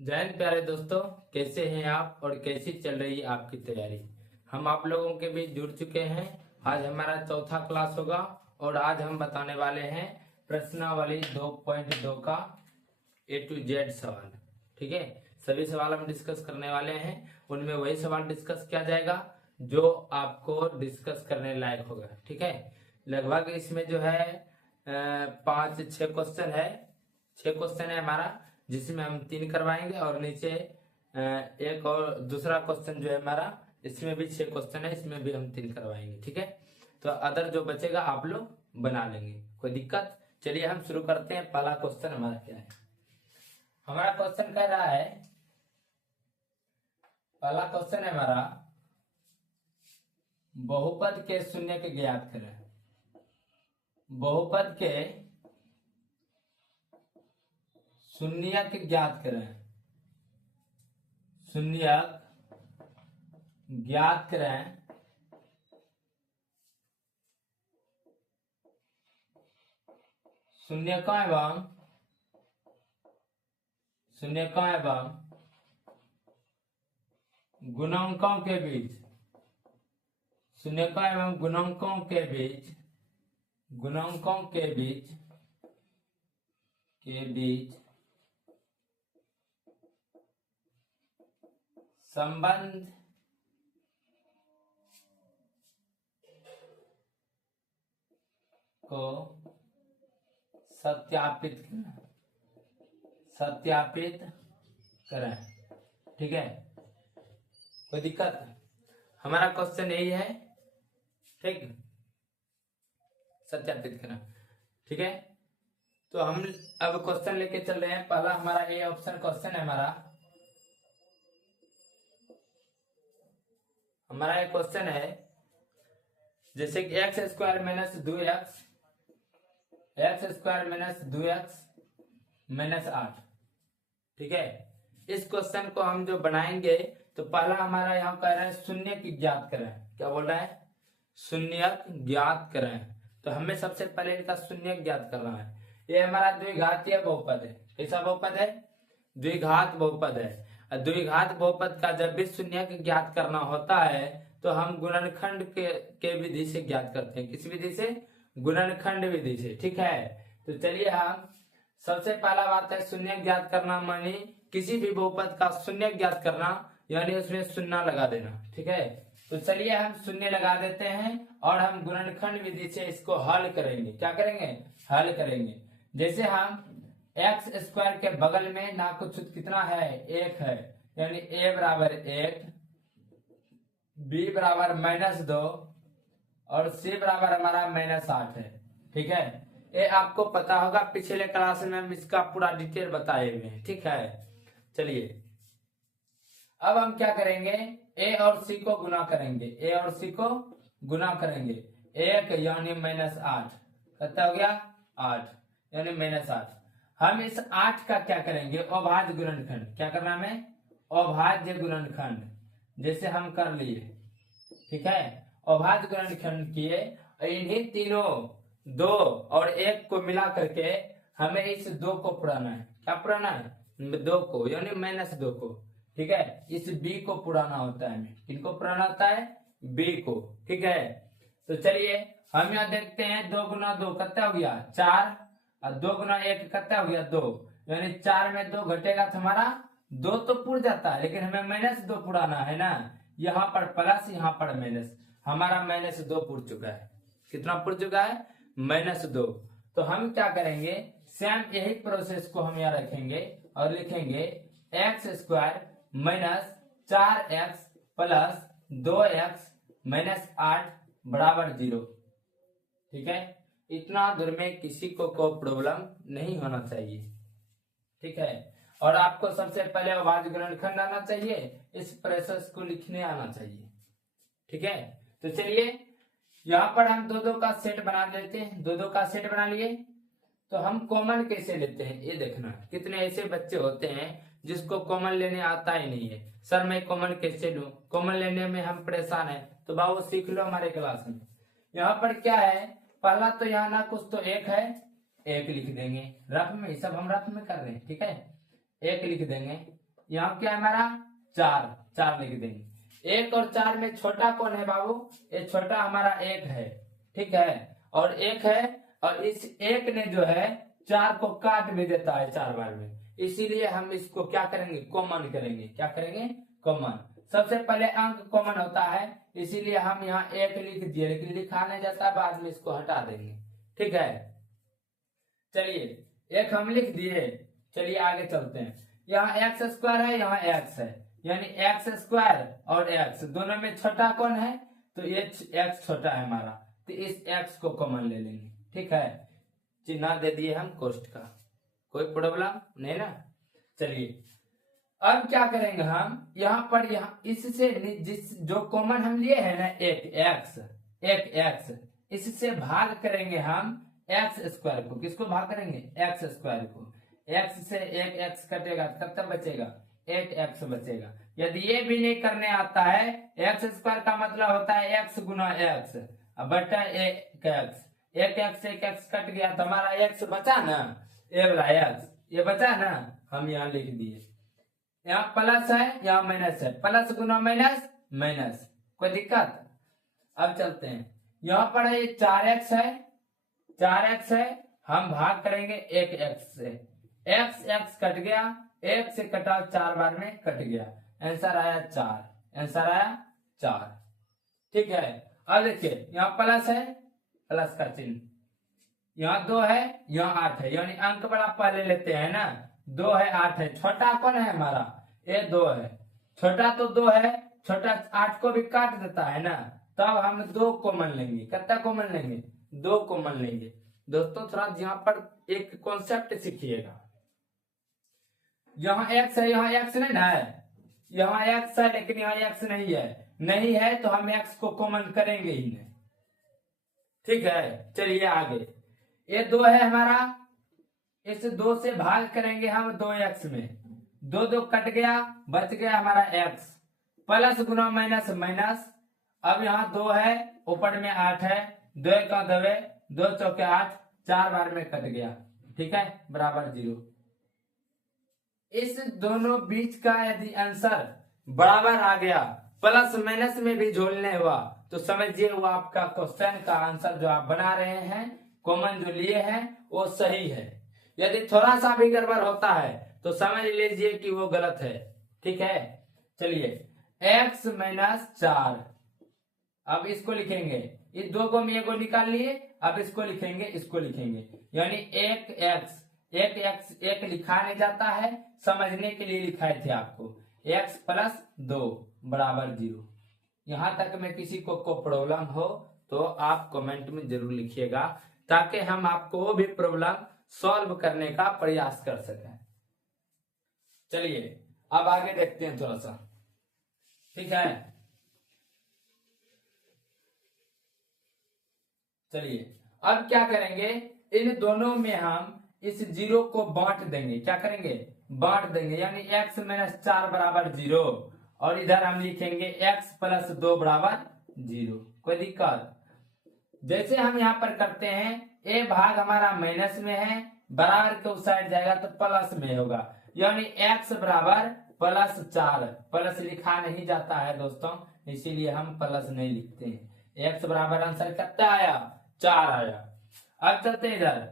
जय हिंद प्यारे दोस्तों, कैसे हैं आप और कैसी चल रही है आपकी तैयारी। हम आप लोगों के बीच जुड़ चुके हैं। आज हमारा चौथा क्लास होगा और आज हम बताने वाले हैं प्रश्नावली 2.2 का A to Z सवाल। ठीक है, सभी सवाल हम डिस्कस करने वाले हैं। उनमें वही सवाल डिस्कस किया जाएगा जो आपको डिस्कस करने लायक होगा। ठीक है, लगभग इसमें जो है 5-6 क्वेश्चन है। 6 क्वेश्चन है हमारा, जिसमें हम 3 करवाएंगे और नीचे एक और दूसरा क्वेश्चन जो है हमारा, इसमें भी 6 क्वेश्चन है, इसमें भी हम 3 करवाएंगे। ठीक है, तो अदर जो बचेगा आप लोग बना लेंगे, कोई दिक्कत। चलिए हम शुरू करते हैं। पहला क्वेश्चन हमारा क्या है। हमारा क्वेश्चन कह रहा है, पहला क्वेश्चन है हमारा, बहुपद के शून्य के ज्ञात करें। बहुपद के शून्यक ज्ञात करें। शून्यक ज्ञात करें। शून्यकों एवं गुणकों के बीच। शून्यकों एवं गुणकों के बीच संबंध को सत्यापित करें। ठीक है, कोई दिक्कत। हमारा क्वेश्चन यही है। ठीक, सत्यापित करें। ठीक है, तो हम अब क्वेश्चन लेके चल रहे हैं। पहला हमारा ए ऑप्शन क्वेश्चन है। हमारा एक क्वेश्चन है, जैसे कि x square minus 2x minus 8। ठीक है, इस क्वेश्चन को हम जो बनाएंगे, तो पहला हमारा यहाँ कह रहे हैं शून्य की ज्ञात करें। क्या बोल रहा है? शून्य ज्ञात करें। तो हमें सबसे पहले इनका शून्य ज्ञात करना है। ये हमारा द्विघातीय बहुपद है। कैसा बहुपद है? द्विघात बहुपद है। द्विघात बहुपद का जब भी शून्य ज्ञात करना होता है तो हम गुणनखंड के विधि से ज्ञात करते हैं। किस विधि से? गुणनखंड विधि से। ठीक है, तो चलिए हम सबसे पहला बात है शून्य ज्ञात करना, मानी किसी भी बहुपद का शून्य ज्ञात करना, यानी उसमें शून्य लगा देना। ठीक है, तो चलिए हम शून्य लगा देते हैं और हम गुणनखंड विधि से इसको हल करेंगे। क्या करेंगे? हल करेंगे। जैसे हम एक्स स्क्वायर के बगल में ना कुछ कितना है? 1 है, यानी a बराबर 1, b बराबर -2 और c बराबर हमारा -8 है। ठीक है, ये आपको पता होगा, पिछले क्लास में हम इसका पूरा डिटेल बताए हुए हैं। ठीक है, चलिए अब हम क्या करेंगे, a और c को गुना करेंगे। a और c को गुना करेंगे। 1 यानी -8, कितना हो गया? 8 यानी -8। हम इस 8 का क्या करेंगे? अभाज्य गुणनखंड। क्या करना है? अभाज्य गुणनखंड, जैसे हम कर लिए। ठीक है, अभाज्य गुणनखंड किए, इन्हीं तीनों 2 और 1 को मिला करके हमें इस 2 को पुराना है। क्या पुराना है? 2 को, यानी -2 को। ठीक है, इस b को पुराना होता है। हमें किनको पुराना होता है? b को। ठीक है, तो चलिए हम यहाँ देखते हैं 2 गुना 2 कितना हो गया? 4, और 2 गुना 1 कितना हो गया? 2, यानी 4 में 2 घटेगा तो हमारा 2 तो पुर जाता है, लेकिन हमें -2 पुराना है ना। यहाँ पर प्लस, यहाँ पर माइनस, हमारा -2 पुर चुका है। कितना पुर चुका है? -2। तो हम क्या करेंगे, सेम यही प्रोसेस को हम यहाँ रखेंगे और लिखेंगे x square minus 4x plus 2x minus 8 बराबर 0। ठीक है, इतना दूर में किसी को कोई प्रॉब्लम नहीं होना चाहिए। ठीक है, और आपको सबसे पहले अभाज्य गुणनखंड आना चाहिए, इस प्रोसेस को लिखने आना चाहिए। ठीक है, तो चलिए यहाँ पर हम 2-2 का सेट बना लेते हैं। 2-2 का सेट बना लिए, तो हम कॉमन कैसे लेते हैं ये देखना। कितने ऐसे बच्चे होते हैं जिसको कॉमन लेने आता ही नहीं है। सर मैं कॉमन कैसे लूं, कॉमन लेने में हम परेशान है। तो बाबू सीख लो हमारे क्लास में। यहाँ पर क्या है, पहला तो यहाँ ना कुछ तो 1 है, 1 लिख देंगे रफ में। सब हम रफ में कर रहे हैं। ठीक है, 1 लिख देंगे यहाँ क्या है हमारा 4, 4 लिख देंगे। 1 और 4 में छोटा कौन है बाबू? ये छोटा हमारा 1 है, ठीक है, और 1 है, और इस 1 ने जो है 4 को काट भी देता है 4 बार में, इसीलिए हम इसको क्या करेंगे? कॉमन करेंगे। क्या करेंगे? कॉमन। सबसे पहले अंक कॉमन होता है, इसीलिए हम यहाँ 1 लिख दिए, लेकिन लिखा नहीं जाता, बाद में इसको हटा देंगे, ठीक है। चलिए 1 हम लिख दिए, चलिए आगे चलते हैं। यहाँ एक्स स्क्वायर है, यहाँ एक्स है, यानी एक्स स्क्वायर और एक्स दोनों में छोटा कौन है? तो ये एक्स छोटा है हमारा, तो इस एक्स को कॉमन ले लेंगे, ठीक है। चिन्ह दे दिए हम कोष्ट का, कोई प्रॉब्लम नहीं ना। चलिए अब क्या करेंगे हम, यहाँ पर यहाँ इससे जिस जो कॉमन हम लिए है ना, एक एक्स, इससे भाग करेंगे हम एक्स स्क्वायर को। किसको भाग करेंगे? एक्स स्क्वायर को। एक्स से एक एक्स कटेगा, कितना बचेगा? 8 एक्स बचेगा। यदि ये भी नहीं करने आता है, एक्स स्क्वायर का मतलब होता है एक्स गुना एक्स, बटा एक एक्स, एक एक्स कट गया तो हमारा एक्स बचा ना, ये वाला एक्स ये बचा ना, हम यहाँ लिख दिए। यहाँ प्लस है, यहाँ माइनस है, प्लस गुना माइनस माइनस, कोई दिक्कत? अब चलते हैं, यहाँ पर है 4x है, 4x है, हम भाग करेंगे 1x से, x कट गया, 1 से कटा 4 बार में कट गया, आंसर आया 4, आंसर आया 4, ठीक है। अब देखिए यहाँ प्लस है, प्लस का चिन्ह, यहाँ 2 है, यहाँ 8 है, यानी अंक बड़ा पहले लेते हैं ना, 2 है 8 है, छोटा कौन है हमारा? ये 2 है, छोटा तो 2 है, छोटा 8 को भी काट देता है ना, तब हम 2 कॉमन लेंगे। कितना कॉमन लेंगे? 2 कॉमन लेंगे। दोस्तों थोड़ा यहाँ पर एक कॉन्सेप्ट सीखिएगा, यहाँ x है, यहाँ x नहीं ना है, यहाँ x है लेकिन यहाँ x नहीं है, नहीं है तो हम x को कॉमन करेंगे ही नहीं, ठीक है। चलिए आगे, ये 2 है हमारा, इस 2 से भाग करेंगे हम 2x में, 2 कट गया, बच गया हमारा x, प्लस गुना माइनस माइनस। अब यहाँ 2 है, ऊपर में 8 है, 2 का 2, 2 चौके 8, 4 बार में कट गया, ठीक है, बराबर 0। इस दोनों बीच का यदि आंसर बराबर आ गया, प्लस माइनस में भी जोड़ने हुआ, तो समझिए वो आपका क्वेश्चन का आंसर जो आप बना रहे हैं, कॉमन जो लिए हैं, वो सही है। यदि थोड़ा सा भी गड़बड़ होता है तो समझ लीजिए कि वो गलत है, ठीक है। चलिए x माइनस 4, अब इसको लिखेंगे, इस 2 को में 1 निकाल लिए, अब इसको लिखेंगे, इसको लिखेंगे, यानी 1 लिखा नहीं जाता है, समझने के लिए लिखाए थे आपको, x प्लस 2 बराबर 0। यहां तक में किसी को प्रॉब्लम हो तो आप कमेंट में जरूर लिखिएगा, ताकि हम आपको वो भी प्रॉब्लम सॉल्व करने का प्रयास कर सकें। चलिए अब आगे देखते हैं थोड़ा सा, ठीक है। चलिए अब क्या करेंगे, इन दोनों में हम इस 0 को बांट देंगे। क्या करेंगे? बांट देंगे, यानी x माइनस 4 बराबर 0, और इधर हम लिखेंगे x प्लस 2 बराबर 0। कोई दिक्कत? जैसे हम यहाँ पर करते हैं, a भाग हमारा माइनस में है, बराबर के उस साइड जाएगा तो प्लस में होगा, यानी x बराबर प्लस 4, प्लस लिखा नहीं जाता है दोस्तों, इसीलिए हम प्लस नहीं लिखते हैं। x बराबर आंसर कितना आया? 4 आया। अब चलते हैं इधर,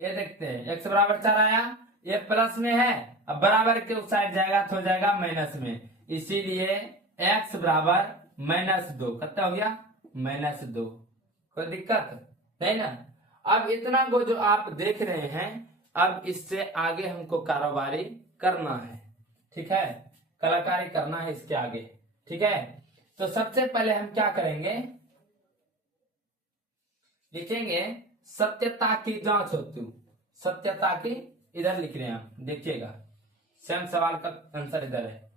ये देखते हैं, x बराबर 4 आया, ये प्लस में है, अब बराबर के उस साइड जाएगा तो हो जाएगा माइनस में, इसीलिए x बराबर -2, कितना हो गया? -2। कोई दिक्कत नहीं ना। अब इतना को जो आप देख रहे हैं, अब इससे आगे हमको कारोबारी करना है, ठीक है, कलाकारी करना है इसके आगे, ठीक है। तो सबसे पहले हम क्या करेंगे, लिखेंगे सत्यता की जांच हेतु, सत्यता की, इधर लिख रहे हैं हम, देखिएगा सेम सवाल का आंसर इधर है,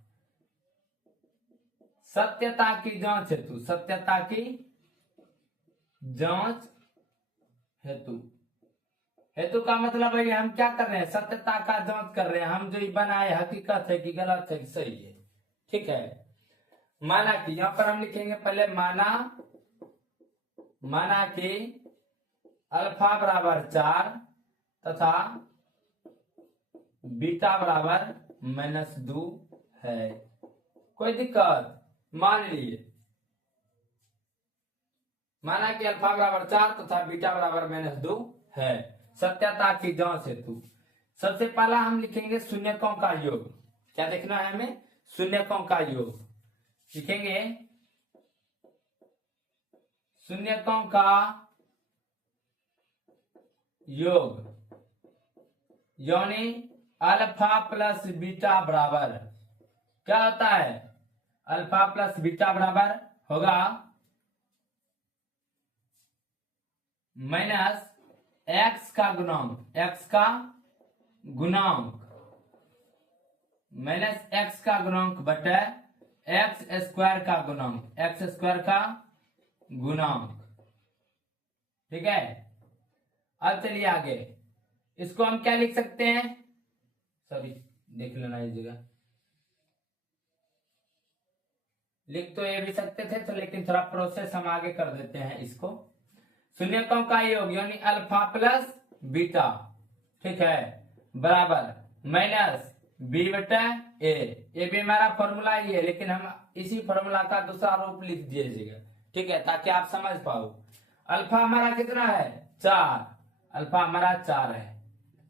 सत्यता की जांच हेतु, सत्यता की जांच हेतु। हेतु का मतलब है हम क्या कर रहे हैं? सत्यता का जांच कर रहे हैं, हम जो ये बनाए हकीकत है कि गलत है कि सही है, ठीक है। माना कि, यहां पर हम लिखेंगे पहले माना कि अल्फा बराबर 4 तथा बीटा बराबर -2 है। कोई दिक्कत? मान लिए, माना कि अल्फा बराबर 4 तथा बीटा बराबर -2 है। सत्यता की जांच हेतु सबसे पहला हम लिखेंगे शून्यकों का योग। क्या देखना है हमें? शून्यकों का योग। लिखेंगे शून्यकों का योग, यानी अल्फा प्लस बीटा बराबर क्या होता है? अल्फा प्लस बीटा बराबर होगा -x का गुणांक, x का गुणांक -x का गुणांक बटे x स्क्वायर का गुणांक, x स्क्वायर का गुणांक। ठीक है, अब चलिए आगे। इसको हम क्या लिख सकते हैं? सॉरी, देख लेना ये जगह। लिख तो ये भी सकते थे तो, लेकिन थोड़ा प्रोसेस हम आगे कर देते हैं इसको। शून्यकों का योग यानी अल्फा प्लस बीटा, ठीक है, बराबर -b बटा a। ये भी हमारा फॉर्मूला ही है, लेकिन हम इसी फॉर्मूला का दूसरा रूप लिख दीजिएगा, ठीक है, ताकि आप समझ पाओ। अल्फा हमारा कितना है? 4। अल्फा हमारा 4 है,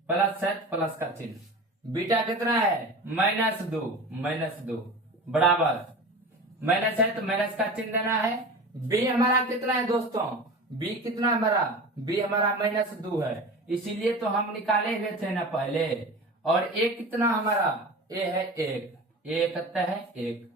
प्लस है, प्लस का चिन्ह। बीटा कितना है? -2 बराबर माइनस है तो माइनस का चिन्ह देना है। बी हमारा कितना है दोस्तों? बी कितना हमारा? बी हमारा -2 है, इसीलिए तो हम निकाले हुए थे ना पहले। और ए कितना हमारा? ए है 1, ए कितना है? 1।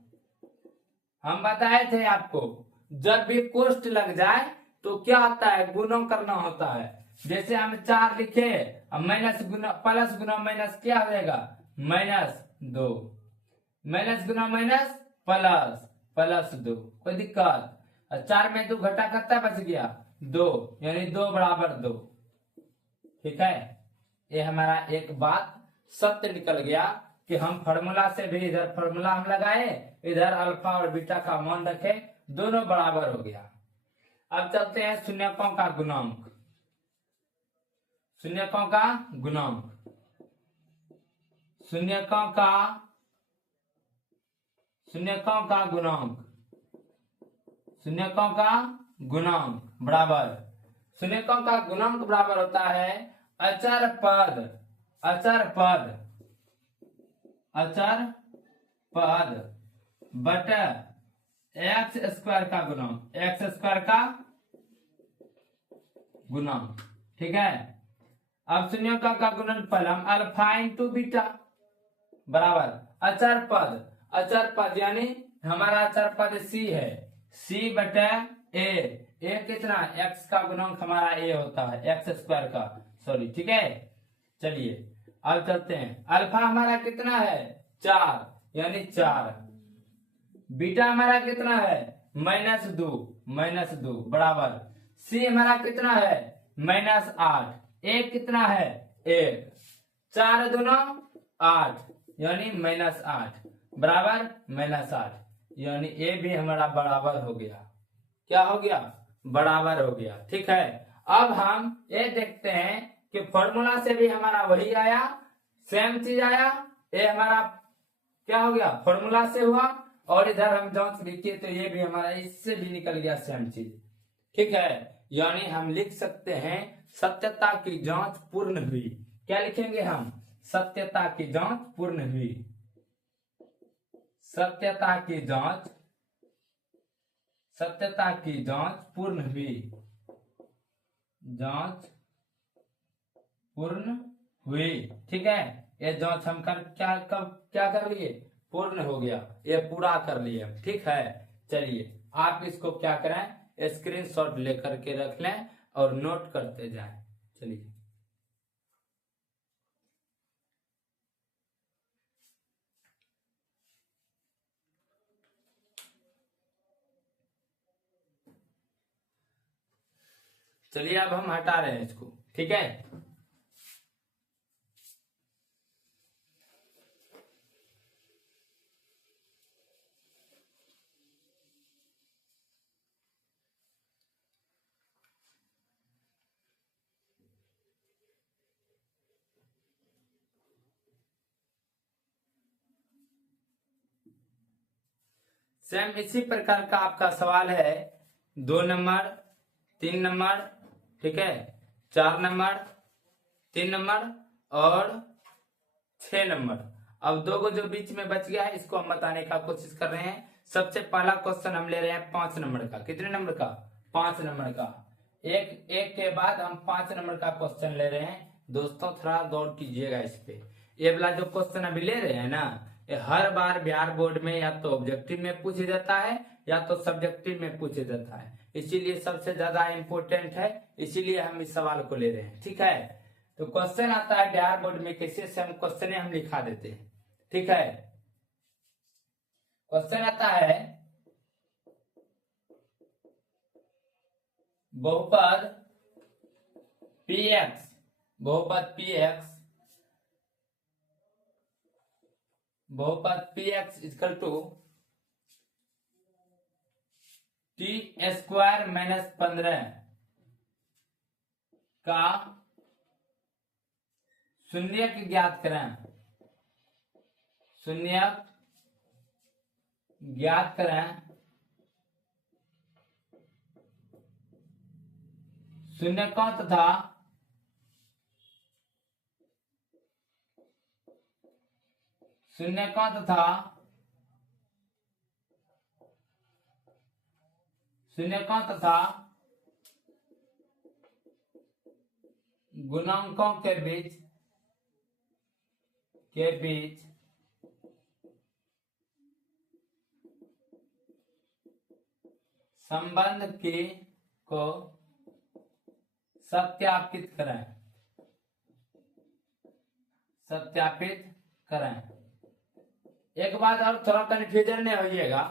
हम बताए थे आपको, जब भी कोष्ट लग जाए तो क्या होता है? गुणों करना होता है। जैसे हम 4 लिखे, अब माइनस गुना प्लस गुना माइनस क्या हो जाएगा? -2, माइनस गुना माइनस +2। कोई दिक्कत? 4 में 2 घटा करता बच गया 2, यानी 2 बराबर 2। ठीक है, ये हमारा एक बात सत्य निकल गया कि हम फॉर्मूला से भी, इधर फॉर्मूला हम लगाए, इधर अल्फा और बीटा का मान रखे, दोनों बराबर हो गया। अब चलते हैं शून्यकों का गुणांक। शून्यकों का गुणांक, शून्यकों का गुणांक, शून्यकों का गुणांक बराबर, शून्यकों का गुणांक बराबर होता है अचर पद, बटा एक्स स्क्वायर का गुणांक, एक्स स्क्वायर का गुणांक। ठीक है, अब शून्यकों का गुणनफल हम अल्फा इंटू बीटा बराबर अचर पद यानी हमारा अचर पद सी है, सी बटा ए कितना? एक्स का गुणांक हमारा ए होता है, एक्स स्क्वायर का, सॉरी। ठीक है, चलिए अब चलते हैं। अल्फा हमारा कितना है? 4, यानी 4। बीटा हमारा कितना है? -2 बराबर सी हमारा कितना है? -8। ए कितना है? 1। 4 दूना 8, यानी -8 बराबर -8, यानी ए भी हमारा बराबर हो गया। क्या हो गया? बराबर हो गया। ठीक है, अब हम ये देखते हैं कि फॉर्मूला से भी हमारा वही आया, सेम चीज आया। ये हमारा क्या हो गया? फॉर्मूला से हुआ, और इधर हम जांच लिखिए तो ये भी हमारा इससे भी निकल गया सेम चीज। ठीक है, यानी हम लिख सकते हैं सत्यता की जांच पूर्ण हुई। क्या लिखेंगे हम? सत्यता की जांच पूर्ण हुई। सत्यता की जांच पूर्ण हुई। जांच पूर्ण हुई। ठीक है, ये जांच हम क्या कर लिए? पूर्ण हो गया, ये पूरा कर लिए। ठीक है, चलिए आप इसको क्या करें, स्क्रीनशॉट लेकर के रख लें और नोट करते जाएं। चलिए अब हम हटा रहे हैं इसको। ठीक है, सेम इसी प्रकार का आपका सवाल है 2 नंबर, 3 नंबर, ठीक है, 4 नंबर, 3 नंबर और 6 नंबर। अब दो को जो बीच में बच गया है इसको हम बताने का कोशिश कर रहे हैं। सबसे पहला क्वेश्चन हम ले रहे हैं 5 नंबर का। कितने नंबर का? 5 नंबर का। एक एक के बाद हम 5 नंबर का क्वेश्चन ले रहे हैं। दोस्तों थोड़ा गौर कीजिएगा इस पे। ये वाला जो क्वेश्चन अभी ले रहे हैं ना, ये हर बार बिहार बोर्ड में या तो ऑब्जेक्टिव में पूछा जाता है या तो सब्जेक्टिव में पूछा जाता है, इसीलिए सबसे ज्यादा इंपोर्टेंट है, इसीलिए हम इस सवाल को ले रहे हैं। ठीक है, तो क्वेश्चन आता है बिहार बोर्ड में कैसे से हम क्वेश्चन हम लिखा देते हैं। ठीक है, क्वेश्चन आता है बहुपद px, बहुपद px, बहुपद px equal to t² minus 15 का शून्यक ज्ञात करें। शून्यक ज्ञात करें। शून्यकों तथा शून्यकों तथा शून्यकों तथा गुणांकों के बीच संबंध को सत्यापित करें। सत्यापित करें। एक बात और थोड़ा कंफ्यूजन नहीं होइएगा,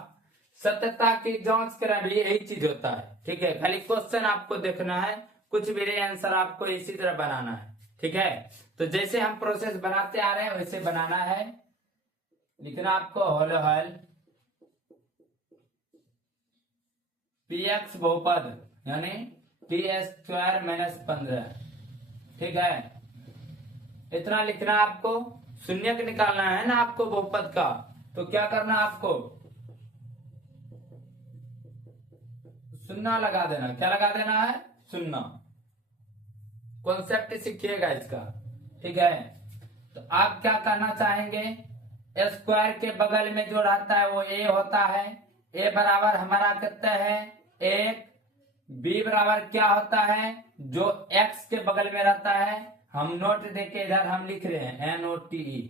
सत्यता की जांच करें भी यही चीज होता है। ठीक है, खाली क्वेश्चन आपको देखना है, कुछ भी आंसर आपको इसी तरह बनाना है। ठीक है, तो जैसे हम प्रोसेस बनाते आ रहे हैं वैसे बनाना है। लिखना आपको होल हल px बहुपद यानी t² माइनस 15। ठीक है, इतना लिखना आपको। शून्यक निकालना है ना आपको बहुपद का, तो क्या करना आपको? शून्य लगा देना। क्या लगा देना है? शून्य। कॉन्सेप्ट सीखिएगा इसका। ठीक है, तो आप क्या करना चाहेंगे? स्क्वायर के बगल में जो रहता है वो a होता है। a बराबर हमारा कितना है? 1। b बराबर क्या होता है? जो x के बगल में रहता है, हम नोट देके इधर हम लिख रहे हैं NOTE,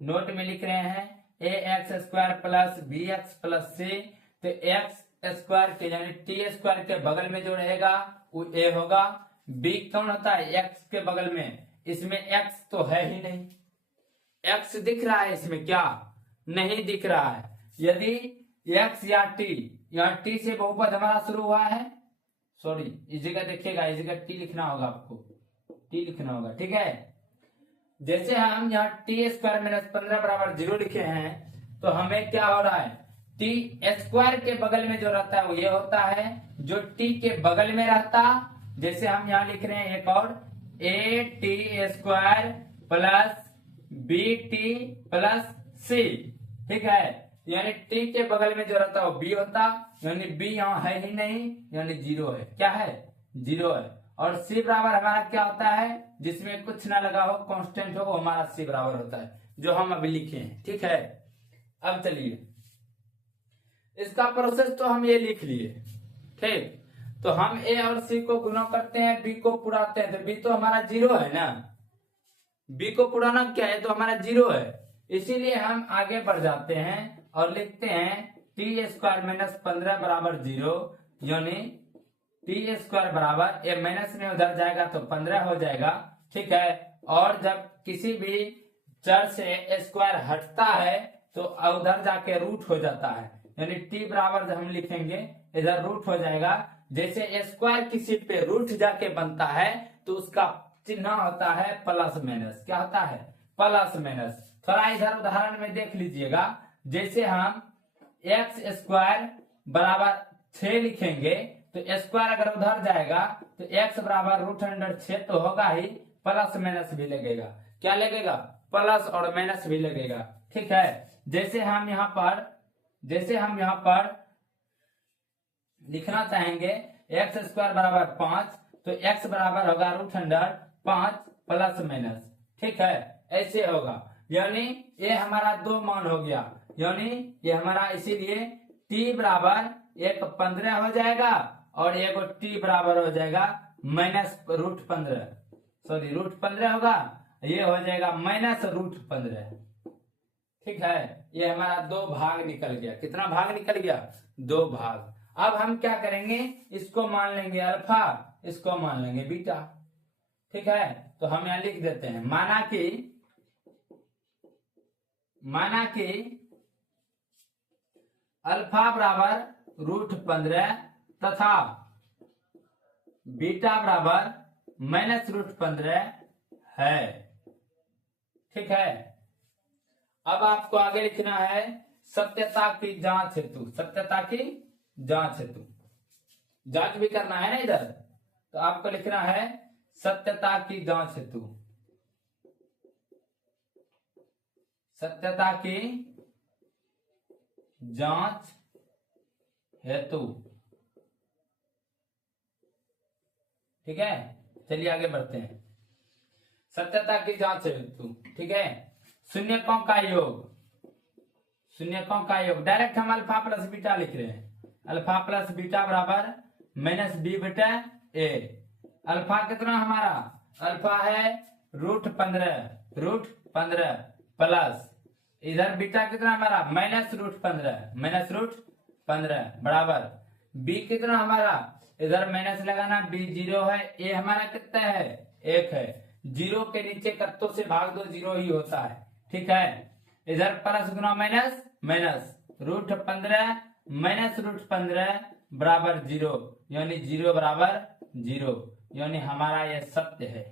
नोट में लिख रहे हैं ax² plus bx plus c। तो x² के यानी t² के बगल में जो रहेगा वो a होगा। b कौन होता है? x के बगल में। इसमें x तो है ही नहीं, x दिख रहा है इसमें? क्या नहीं दिख रहा है। यदि x या t, यहाँ t से बहुपद हमारा शुरू हुआ है, सॉरी इस जगह देखिएगा, इस जगह t लिखना होगा आपको, t लिखना होगा। ठीक है, जैसे हम यहाँ t² माइनस 15 बराबर 0 लिखे हैं, तो हमें क्या हो रहा है? t² के बगल में जो रहता है वो ये होता है। जो t के बगल में रहता, जैसे हम यहाँ लिख रहे हैं एक और at² plus bt plus c। ठीक है, यानी t के बगल में जो रहता है वो b होता, यानी b यहाँ है ही नहीं, यानी 0 है। क्या है? 0 है। और c बराबर हमारा क्या होता है? जिसमें कुछ ना लगा हो, कांस्टेंट हो, वो हमारा c बराबर होता है, जो हम अभी लिखे हैं। ठीक है, अब चलिए इसका प्रोसेस तो हम ये लिख लिए। ठीक, तो हम a और c को गुना करते हैं, b को पुराते हैं, तो b तो हमारा 0 है ना। b को पुराना क्या है? तो हमारा 0 है। इसीलिए हम आगे बढ़ जाते हैं और लिखते हैं t² माइनस 15 बराबर 0, यानी t² बराबर ये माइनस में उधर जाएगा तो 15 हो जाएगा। ठीक है, और जब किसी भी चर से स्क्वायर हटता है तो उधर जाके रूट हो जाता है, यानी t बराबर जब हम लिखेंगे इधर रूट हो जाएगा। जैसे स्क्वायर किसी पे रूट जाके बनता है तो उसका चिन्ह होता है प्लस माइनस। क्या होता है? Plus minus. थोड़ा इधर उदाहरण में देख लीजिएगा, जैसे हम x² बराबर 6 लिखेंगे तो स्क्वायर अगर उधर जाएगा तो x बराबर √6 तो होगा ही, प्लस माइनस भी लगेगा। क्या लगेगा? प्लस और माइनस भी लगेगा। ठीक है, जैसे हम यहाँ पर जैसे हम यहाँ पर लिखना चाहेंगे एक्स स्क्वायर बराबर 5, तो एक्स बराबर होगा √5 प्लस माइनस, ठीक है, ऐसे होगा। यानी ये हमारा दो मान हो गया, यानी ये हमारा इसीलिए t बराबर एक 15 हो जाएगा और एक t बराबर हो जाएगा -√15, सॉरी √15 होगा, ये हो जाएगा -√15, ठीक है। ये हमारा दो भाग निकल गया। कितना भाग निकल गया? दो भाग। अब हम क्या करेंगे, इसको मान लेंगे अल्फा, इसको मान लेंगे बीटा, ठीक है। तो हम यहां लिख देते हैं, माना कि अल्फा बराबर √15 तथा बीटा बराबर -√15 है, ठीक है। अब आपको आगे लिखना है सत्यता की जांच हेतु, सत्यता की जांच हेतु, जांच भी करना है ना इधर, तो आपको लिखना है सत्यता की जांच हेतु, सत्यता की जांच हेतु, ठीक है। चलिए आगे बढ़ते हैं। सत्यता की जांच हेतु, ठीक है। शून्यकों का योग, शून्यकों का योग, डायरेक्ट हम अल्फा प्लस बीटा लिख रहे हैं, अल्फा प्लस बीटा बराबर -b/a। अल्फा कितना हमारा, अल्फा है √15 प्लस इधर बीटा कितना हमारा -√15 बराबर b कितना हमारा, इधर माइनस लगाना, b 0 है, a हमारा कितना है 1 है, 0 के नीचे कत्तों से भाग दो 0 ही होता है, ठीक है। इधर प्लस गुना माइनस, √15 -√15 बराबर 0, यानी 0 बराबर 0, यानी हमारा यह सत्य है,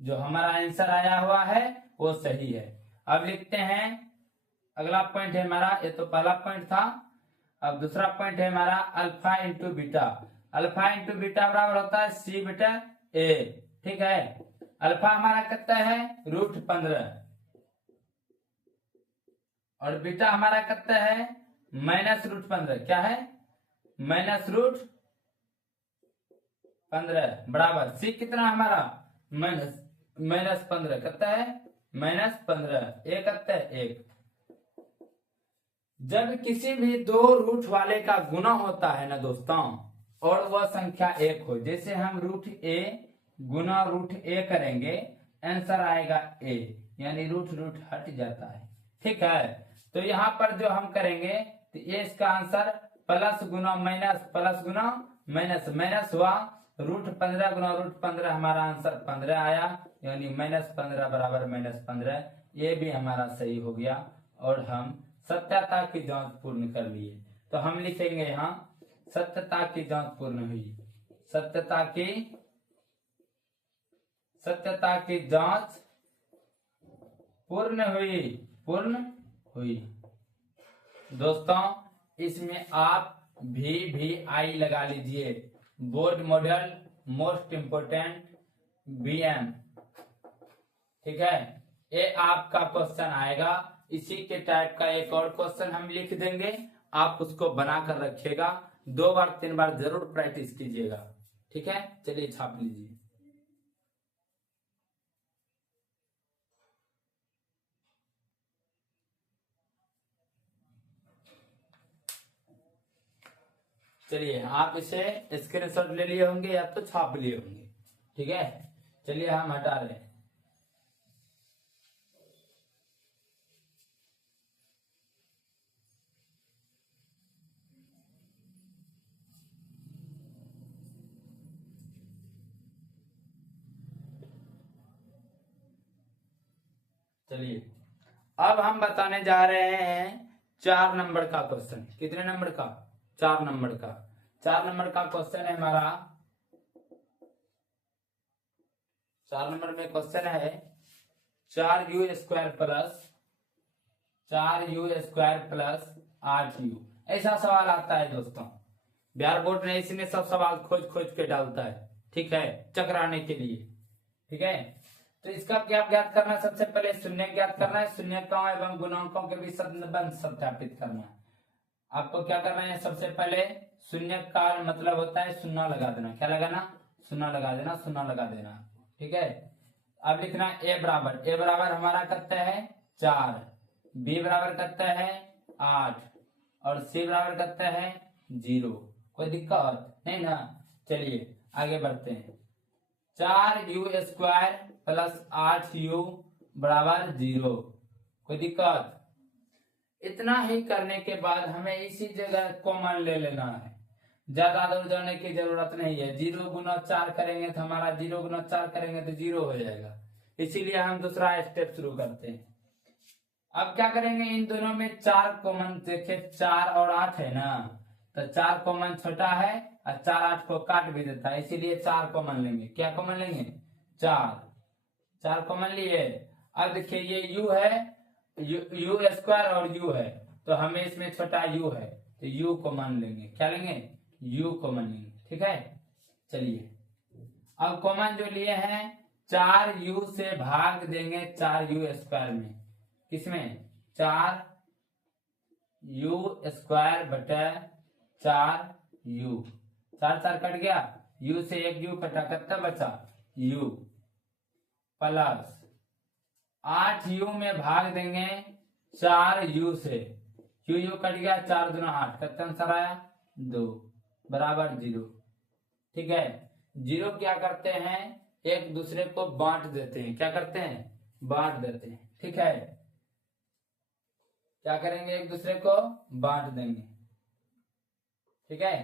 जो हमारा आंसर आया हुआ है वो सही है। अब लिखते हैं अगला पॉइंट है हमारा, ये तो पहला पॉइंट था, अब दूसरा पॉइंट है हमारा alpha into beta, alpha into beta बराबर होता है c/a, ठीक है। अल्फा हमारा कितना है √15 और बीटा हमारा कितना है -√15, क्या है -√15 बराबर c कितना हमारा -15 कितना है -15, एक कितना है 1। जब किसी भी दो रूट वाले का गुना होता है ना दोस्तों, और वह संख्या 1 हो, जैसे हम √a गुना √a करेंगे, आंसर आएगा a, यानी रूट हट जाता है, ठीक है। तो यहाँ पर जो हम करेंगे तो ये इसका आंसर प्लस गुना माइनस, प्लस गुना माइनस हुआ, √15 गुना √15 हमारा आंसर 15 आया, यानी -15 बराबर -15, ये भी हमारा सही हो गया और हम सत्यता की जांच पूर्ण कर लिए। तो हम लिखेंगे यहाँ सत्यता की जांच पूर्ण हुई, सत्यता की जांच पूर्ण हुई। दोस्तों इसमें आप भी आई लगा लीजिए, board model most important BM, ठीक है। ये आपका क्वेश्चन आएगा, इसी के टाइप का एक और क्वेश्चन हम लिख देंगे, आप उसको बना कर रखिएगा, 2 बार 3 बार जरूर प्रैक्टिस कीजिएगा, ठीक है। चलिए छाप लीजिए। चलिए आप इसे स्क्रीनशॉट ले लिए होंगे या तो छाप लिए होंगे, ठीक है। चलिए हम हटा रहे हैं। चलिए अब हम बताने जा रहे हैं 4 नंबर का क्वेश्चन। कितने नंबर का? 4 नंबर का। 4 नंबर का क्वेश्चन है हमारा, 4 नंबर में क्वेश्चन है 4u² प्लस 8u। ऐसा सवाल आता है दोस्तों, बिहार बोर्ड ने इसमें सब सवाल खोज के डालता है, ठीक है, चकराने के लिए, ठीक है। तो इसका क्या ज्ञात करना है? सबसे पहले शून्य ज्ञात करना है, शून्यकों एवं गुणांकों के बीच संबंध सत्यापित करना है। आपको क्या करना है, सबसे पहले शून्य का मतलब होता है शून्य लगा देना। क्या लगाना, शून्य लगा देना, शून्य लगा देना। ठीक है, अब लिखना ए बराबर हमारा करता है 4, बी बराबर करता है 8 और सी बराबर करता है 0। कोई दिक्कत नहीं ना। चलिए आगे बढ़ते हैं। 4u² प्लस 8u बराबर 0। कोई दिक्कत। इतना ही करने के बाद हमें इसी जगह कॉमन ले लेना है, ज्यादा दूर जाने की जरूरत नहीं है। 0 गुना 4 करेंगे तो हमारा 0 गुना 4 करेंगे तो 0 हो जाएगा। इसीलिए हम दूसरा स्टेप शुरू करते हैं। अब क्या करेंगे, इन दोनों में 4 कॉमन, देखिए 4 और 8 है ना, तो 4 कॉमन छोटा है और 4 8 को काट भी देता है, इसीलिए 4 कॉमन लेंगे। क्या कॉमन लेंगे, 4 कॉमन लिए। अब देखिए ये u है, u² और u है, तो हमें इसमें छोटा u है तो u कॉमन लेंगे। क्या लेंगे, u कॉमन लेंगे। ठीक है, चलिए अब कॉमन जो लिए हैं 4u से भाग देंगे 4u² में। किसमें, 4u² बटा 4u। 4 4 कट गया, u से एक u कटा, कितना बचा u, प्लस 8u में भाग देंगे 4u से, u कट गया, 4 दूना 8, कितना आंसर आया 2 बराबर 0। ठीक है, 0 क्या करते हैं, एक दूसरे को बांट देते हैं। क्या करते हैं, बांट देते हैं। ठीक है, क्या करेंगे, एक दूसरे को बांट देंगे। ठीक है,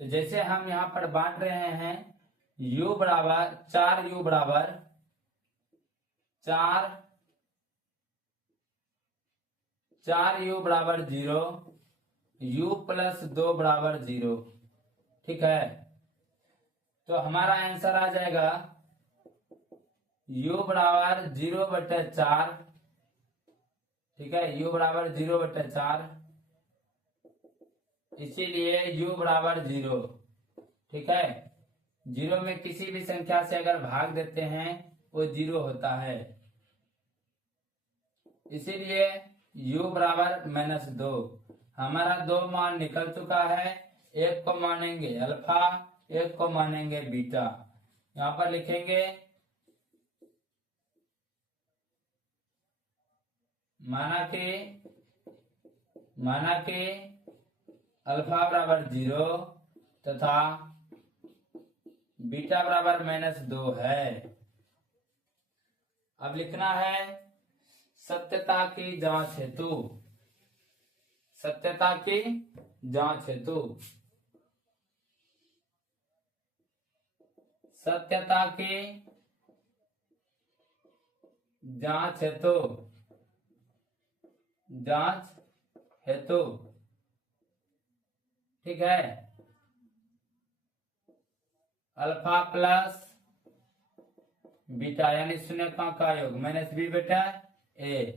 तो जैसे हम यहाँ पर बांट रहे हैं, u बराबर 4u बराबर 4u बराबर 0, u प्लस 2 बराबर 0। ठीक है, तो हमारा आंसर आ जाएगा u बराबर 0 बटे 4। ठीक है, u बराबर 0 बटे 4, इसीलिए u बराबर 0। ठीक है, 0 में किसी भी संख्या से अगर भाग देते हैं वो 0 होता है, इसीलिए u बराबर -2। हमारा 2 मान निकल चुका है, एक को मानेंगे अल्फा, एक को मानेंगे बीटा। यहाँ पर लिखेंगे माना कि अल्फा बराबर 0 तथा बीटा बराबर -2 है। अब लिखना है सत्यता की जांच हेतु, सत्यता की जांच हेतु, सत्यता की जांच हेतु, जांच हेतु। ठीक है, अल्फा प्लस बीटा यानी शून्य का योग -b बेटा a।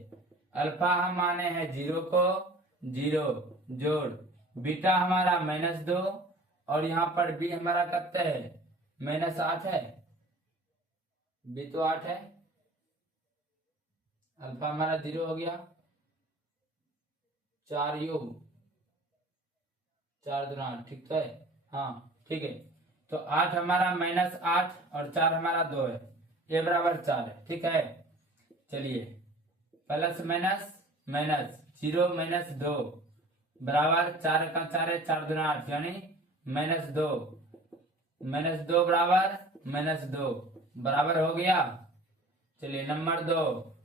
अल्फा हम माने हैं 0 को, 0 जोड़ बीटा हमारा -2 और यहाँ पर b हमारा कितना है, -8 है, b तो 8 है, अल्फा हमारा 0 हो गया, 4u 4 दूना 8। ठीक है, हाँ ठीक है, तो 8 हमारा -8 और 4 हमारा 2 है, ये बराबर 4 है। ठीक है, चलिए प्लस माइनस माइनस 0 -2 बराबर 4 का 4 है, 4 दूना 8 यानी -2, -2 बराबर -2 बराबर हो गया। चलिए नंबर 2,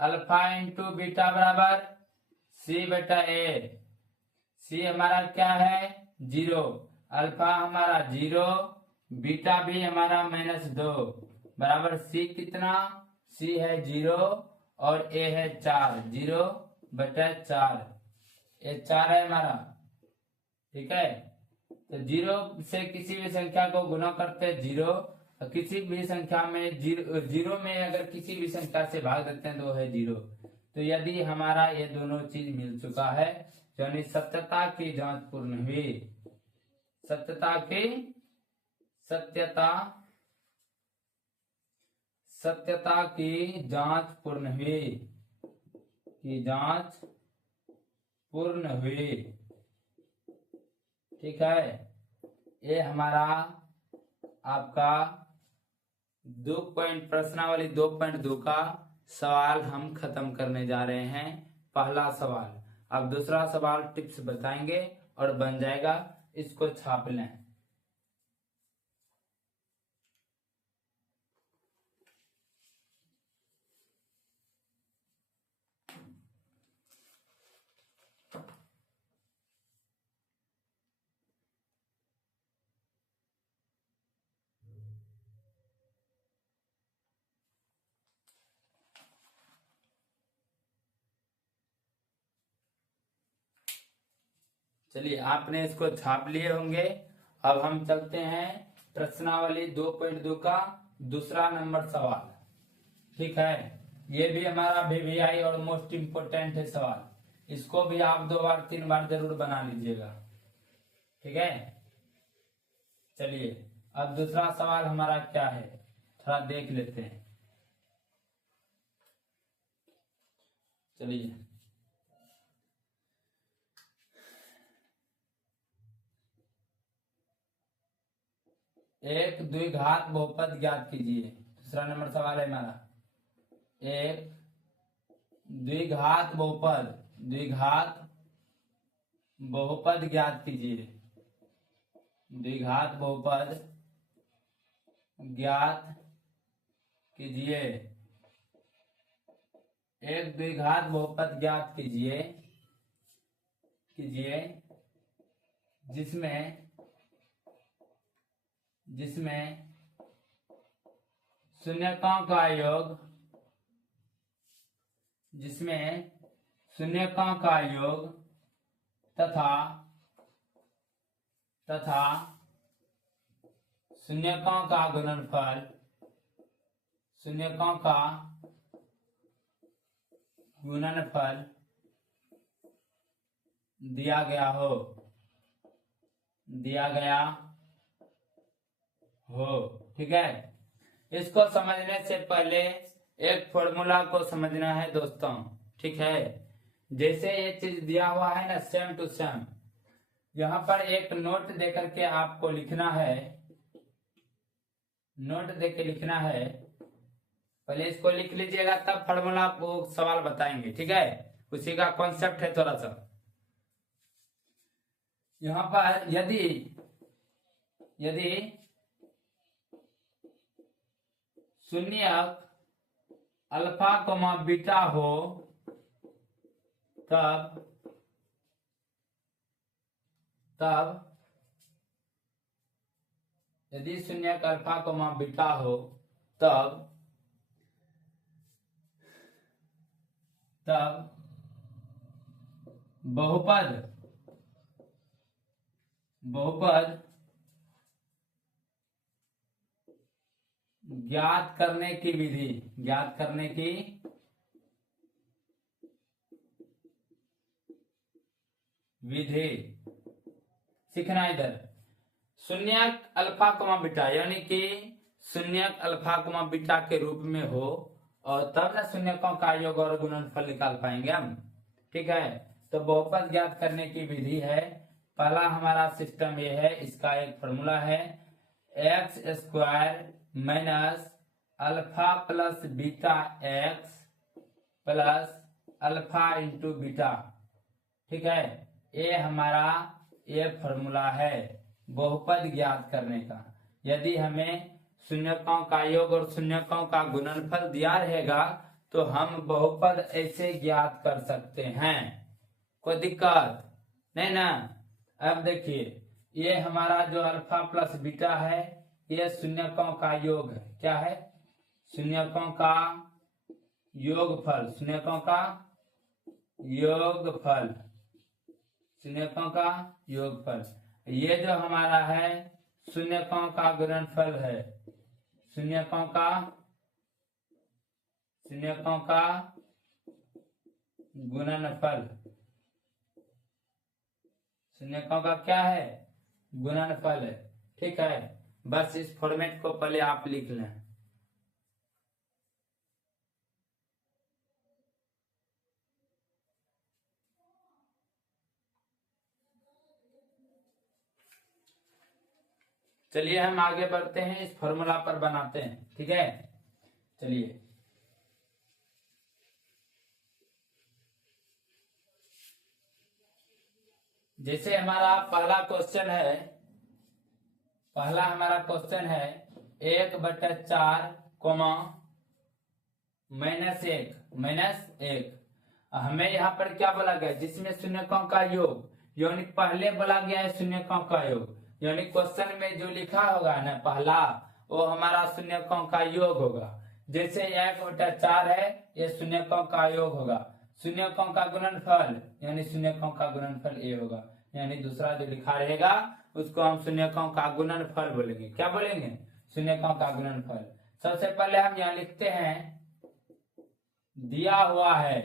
अल्फा इंटू बीटा बराबर c बटा a। c हमारा क्या है 0, अल्फा हमारा 0, बीटा भी हमारा -2 बराबर c कितना, c है 0 और a है 4, 0 बटा 4, ये 4 है हमारा। ठीक है, तो 0 से किसी भी संख्या को गुना करते 0, तो किसी भी संख्या में 0 में अगर किसी भी संख्या से भाग देते हैं तो है 0। तो यदि हमारा ये दोनों चीज मिल चुका है, यानी सत्यता की जांच पूर्ण हुई, सत्यता की सत्यता की जांच पूर्ण हुई, की जांच पूर्ण हुई। ठीक है, ये हमारा आपका 2 प्रश्नावली 2.2 का सवाल हम खत्म करने जा रहे हैं। पहला सवाल, अब दूसरा सवाल टिप्स बताएंगे और बन जाएगा, इसको छाप लें। चलिए, आपने इसको छाप लिए होंगे। अब हम चलते हैं प्रश्नावली 2.2 का दूसरा नंबर सवाल। ठीक है, ये भी हमारा वीवीआई और मोस्ट इम्पोर्टेंट है सवाल। इसको भी आप 2 बार 3 बार जरूर बना लीजिएगा। ठीक है, चलिए अब दूसरा सवाल हमारा क्या है, थोड़ा देख लेते हैं। चलिए, एक द्विघात बहुपद ज्ञात कीजिए। दूसरा नंबर सवाल है हमारा, एक द्विघात बहुपद ज्ञात कीजिए। द्विघात बहुपद ज्ञात कीजिए। एक द्विघात बहुपद ज्ञात कीजिए जिसमें शून्यकों का योग तथा शून्यकों का गुणनफल दिया गया हो। ठीक है, इसको समझने से पहले एक फॉर्मूला को समझना है दोस्तों। ठीक है, जैसे ये चीज दिया हुआ है ना, सेम टू सेम, यहाँ पर एक नोट देकर के आपको लिखना है। नोट देके लिखना है, पहले इसको लिख लीजिएगा, तब फॉर्मूला को सवाल बताएंगे। ठीक है, उसी का कॉन्सेप्ट है थोड़ा सा। यहाँ पर यदि शून्यक अल्फा कोमा बीटा हो, तब यदि शून्यक अल्फा कोमा बीटा हो, तब बहुपद ज्ञात करने की विधि सीखना। इधर शून्यक अल्फा कोमा बीटा, यानी कि शून्यक अल्फा कोमा बीटा के रूप में हो, और तब ना शून्यकों का योग और गुणनफल निकाल पाएंगे हम। ठीक है, तो बहुपद ज्ञात करने की विधि है। पहला हमारा सिस्टम ये है, इसका एक फॉर्मूला है, x square minus alpha plus beta x plus alpha into beta. ठीक है, ये हमारा ये फॉर्मूला है बहुपद ज्ञात करने का। यदि हमें शून्यकों का योग और शून्यकों का गुणनफल दिया रहेगा, तो हम बहुपद ऐसे ज्ञात कर सकते हैं, कोई दिक्कत नहीं ना। अब देखिए, ये हमारा जो अल्फा प्लस बीटा है, ये शून्यकों का योग है। क्या है? शून्यकों का योगफल, शून्यकों का योगफल। ये जो हमारा है शून्यकों का गुणनफल है, शून्यकों का गुणनफल, शून्यकों का क्या है? गुणनफल है। ठीक है, बस इस फॉर्मेट को पहले आप लिख लें। चलिए हम आगे बढ़ते हैं, इस फॉर्मूला पर बनाते हैं। ठीक है, चलिए जैसे हमारा हमारा क्वेश्चन है 1/4 कोमा -1 हमें यहाँ पर क्या बोला गया, जिसमें शून्यकों का योग, यानी पहले बोला गया है शून्यकों का योग, यानी क्वेश्चन में जो लिखा होगा ना पहला, वो हमारा शून्यकों का योग होगा। जैसे 1/4 है, ये शून्यकों का योग होगा। शून्यकों का गुणनफल यानी शून्यकों का गुणनफल ये होगा, यानी दूसरा जो लिखा रहेगा उसको हम शून्यकों का गुणनफल बोलेंगे। क्या बोलेंगे? शून्यकों का गुणनफल। सबसे पहले हम यहाँ लिखते हैं दिया हुआ है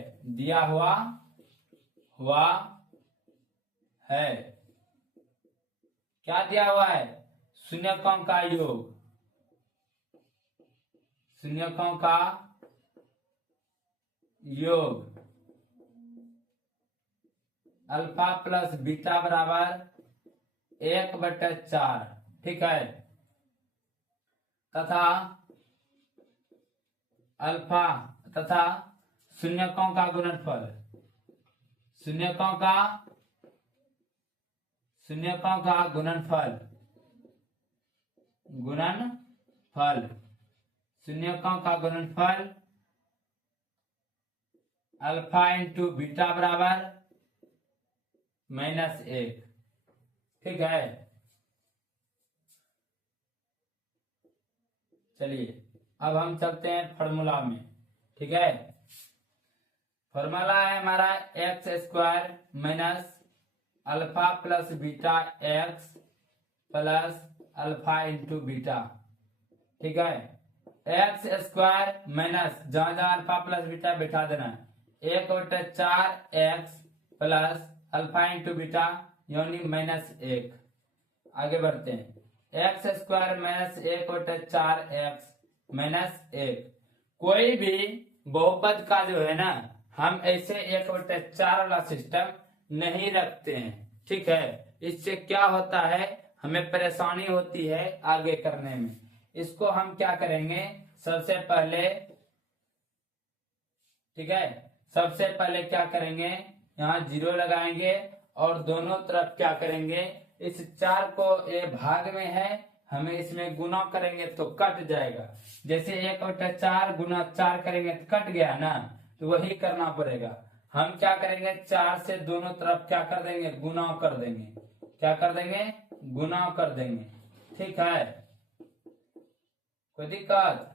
क्या दिया हुआ है? शून्यकों का योग, शून्यकों का योग अल्फा प्लस बीटा बराबर 1/4। ठीक है, तथा अल्फा तथा शून्यकों का गुणनफल, शून्यकों का गुणनफल शून्यकों का गुणनफल अल्फा इंटू बीटा बराबर -1। ठीक है, चलिए अब हम चलते हैं फॉर्मूला में। ठीक है, फॉर्मूला है हमारा x² minus alpha plus beta x plus alpha into beta. ठीक है, x² माइनस जहां जहां अल्फा प्लस बीटा बैठा देना है, 1/4x plus alpha into beta यानी -1। आगे बढ़ते हैं, x² माइनस 1/4x -1। कोई भी बहुपद का जो है ना, हम ऐसे 1/4 वाला सिस्टम नहीं रखते हैं। ठीक है, इससे क्या होता है, हमें परेशानी होती है आगे करने में। इसको हम क्या करेंगे, सबसे पहले ठीक है, सबसे पहले क्या करेंगे, यहाँ 0 लगाएंगे और दोनों तरफ क्या करेंगे, इस 4 को ये भाग में है, हमें इसमें गुना करेंगे तो कट जाएगा। जैसे 1/4 गुना 4 करेंगे तो कट गया ना, तो वही करना पड़ेगा। हम क्या करेंगे, 4 से दोनों तरफ क्या कर देंगे, गुना कर देंगे। क्या कर देंगे? गुना कर देंगे। ठीक है, कोई दिक्कत?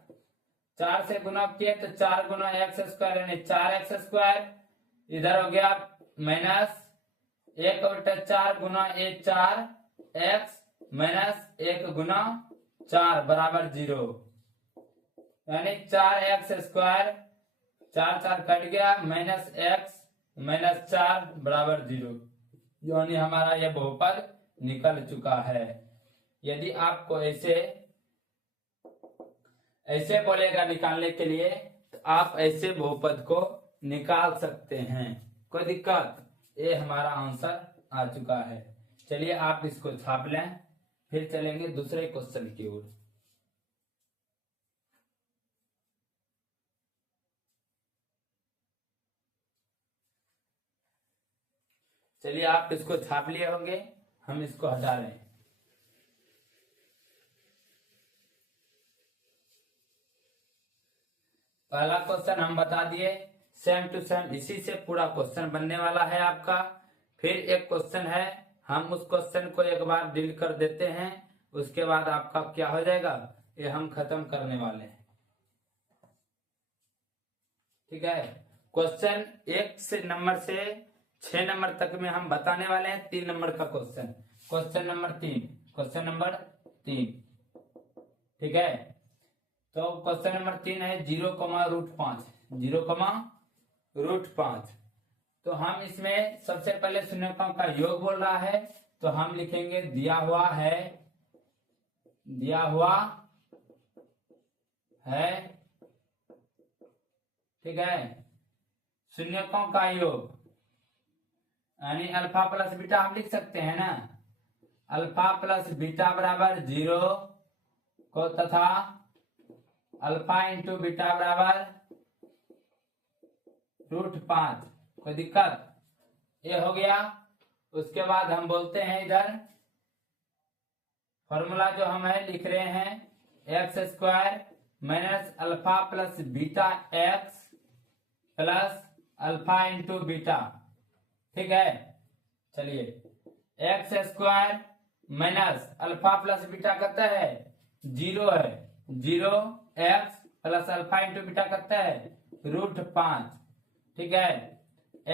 4 से गुना किए तो 4 गुना x² यानी 4x², इधर हो गया माइनस 1/4 गुना 4x माइनस 1 गुना 4 बराबर 0, यानी 4x², 4 कट गया, -x माइनस 4 बराबर 0, यानी हमारा यह बहुपद निकल चुका है। यदि आपको ऐसे बोलेगा निकालने के लिए, तो आप ऐसे बहुपद को निकाल सकते हैं। कोई दिक्कत? ये हमारा आंसर आ चुका है। चलिए आप इसको छाप लें, फिर चलेंगे दूसरे क्वेश्चन की ओर। चलिए आप इसको छाप लिए होंगे, हम इसको हटा रहे हैं। पहला क्वेश्चन हम बता दिए, सेम टू सेम इसी से पूरा क्वेश्चन बनने वाला है आपका। फिर एक क्वेश्चन है, हम उस क्वेश्चन को एक बार डील कर देते हैं, उसके बाद आपका क्या हो जाएगा, ये हम खत्म करने वाले हैं। ठीक है, क्वेश्चन 1 से नंबर से 6 नंबर तक में हम बताने वाले हैं। 3 नंबर का क्वेश्चन, क्वेश्चन नंबर 3। ठीक है, तो क्वेश्चन नंबर 3 है 0,√5, 0,√5। तो हम इसमें सबसे पहले शून्यकों का योग बोल रहा है, तो हम लिखेंगे दिया हुआ है। ठीक है, शून्यकों का योग यानी अल्फा प्लस बीटा हम लिख सकते हैं ना, अल्फा प्लस बीटा बराबर 0 को तथा अल्फा इंटू बीटा बराबर √5। कोई दिक्कत? ये हो गया। उसके बाद हम बोलते हैं इधर फॉर्मूला जो हम है लिख रहे हैं x² minus alpha plus beta x plus alpha into beta. ठीक है, चलिए x² minus alpha plus beta कितना है 0 है, 0x plus alpha into beta कितना है √5। ठीक है,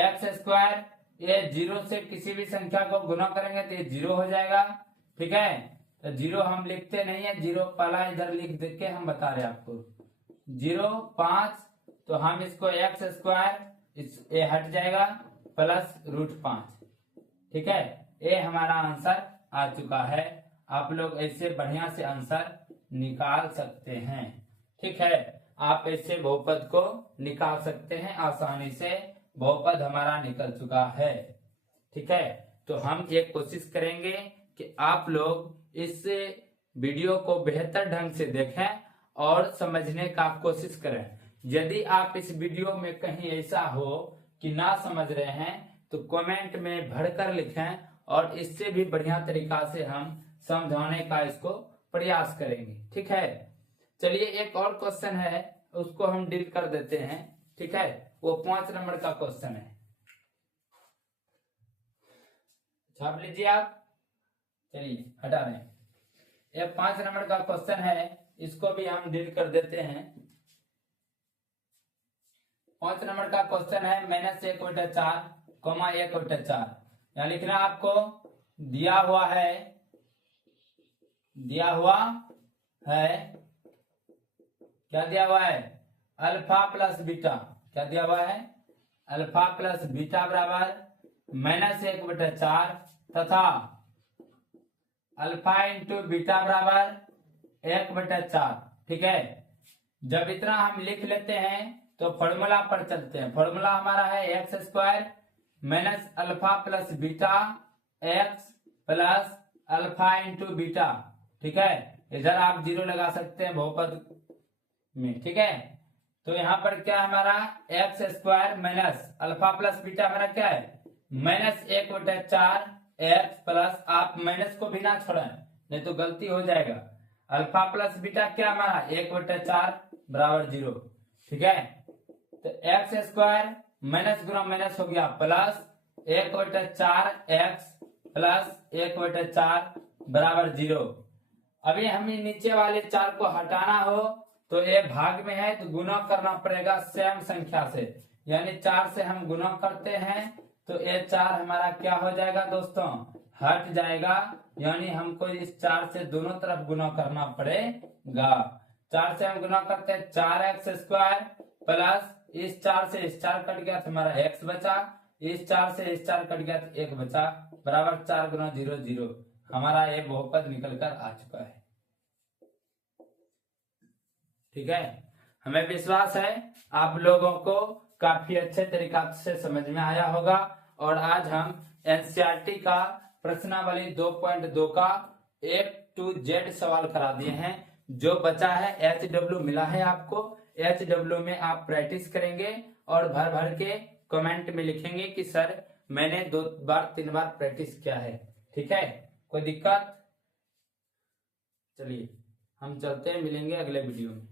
x², ये 0 से किसी भी संख्या को गुना करेंगे तो ये 0 हो जाएगा। ठीक है, तो 0 हम लिखते नहीं है, 0 पहला इधर लिख दे के हम बता रहे हैं आपको 0 5, तो हम इसको x² ये हट जाएगा प्लस √5। ठीक है, ये हमारा आंसर आ चुका है। आप लोग ऐसे बढ़िया से आंसर निकाल सकते हैं। ठीक है, आप ऐसे बहुपद को निकाल सकते हैं आसानी से। बहुपद हमारा निकल चुका है। ठीक है, तो हम ये कोशिश करेंगे कि आप लोग इस वीडियो को बेहतर ढंग से देखें और समझने का कोशिश करें। यदि आप इस वीडियो में कहीं ऐसा हो कि ना समझ रहे हैं तो कमेंट में भरकर लिखें और इससे भी बढ़िया तरीका से हम समझाने का इसको प्रयास करेंगे। ठीक है, चलिए एक और क्वेश्चन है, उसको हम डील कर देते हैं। ठीक है, वो 5 नंबर का क्वेश्चन है, छाप लीजिए आप। चलिए हटा रहे हैं, ये 5 नंबर का क्वेश्चन है, इसको भी हम डील कर देते हैं। 5 नंबर का क्वेश्चन है -1/4, 1/4। यहाँ लिखना आपको दिया हुआ है क्या दिया हुआ है अल्फा प्लस बीटा। क्या दिया हुआ है अल्फा प्लस बीटा बराबर -1/4 तथा अल्फा इंटू बीटा बराबर 1/4। ठीक है, जब इतना हम लिख लेते हैं तो फॉर्मूला पर चलते हैं। फॉर्मूला हमारा है x² minus alpha plus beta x plus alpha into beta. ठीक है, इधर आप 0 लगा सकते हैं बहुपद में। ठीक है, तो यहाँ पर क्या हमारा x² minus alpha plus beta हमारा क्या है -1/4 x प्लस, आप माइनस को भी ना छोड़ें नहीं तो गलती हो जाएगा। अल्फा प्लस बीटा क्या हमारा 1/4 बराबर 0। ठीक है, तो x² माइनस गुना माइनस हो गया प्लस 1/4 x प्लस 1/4 बराबर 0। अभी हमें नीचे वाले 4 को हटाना हो तो ये भाग में है तो गुना करना पड़ेगा सेम संख्या से, यानी 4 से हम गुना करते हैं तो ये 4 हमारा क्या हो जाएगा दोस्तों हट जाएगा, यानी हमको इस 4 से दोनों तरफ गुना करना पड़ेगा। 4 से हम गुना करते हैं 4x² प्लस इस 4 से इस 4 कट गया तो हमारा x बचा, इस 4 से इस 4 कट गया तो 1 बचा, बराबर 4 गुना 0 0। हमारा ये बहुपद निकल कर आ चुका है। ठीक है, हमें विश्वास है आप लोगों को काफी अच्छे तरीका से समझ में आया होगा। और आज हम एनसीईआरटी का प्रश्नावली 2.2 का A to Z सवाल करा दिए हैं। जो बचा है HW मिला है आपको, HW में आप प्रैक्टिस करेंगे और भर भर के कमेंट में लिखेंगे कि सर मैंने 2 बार 3 बार प्रैक्टिस किया है। ठीक है, कोई दिक्कत? चलिए हम चलते हैं, मिलेंगे अगले वीडियो में।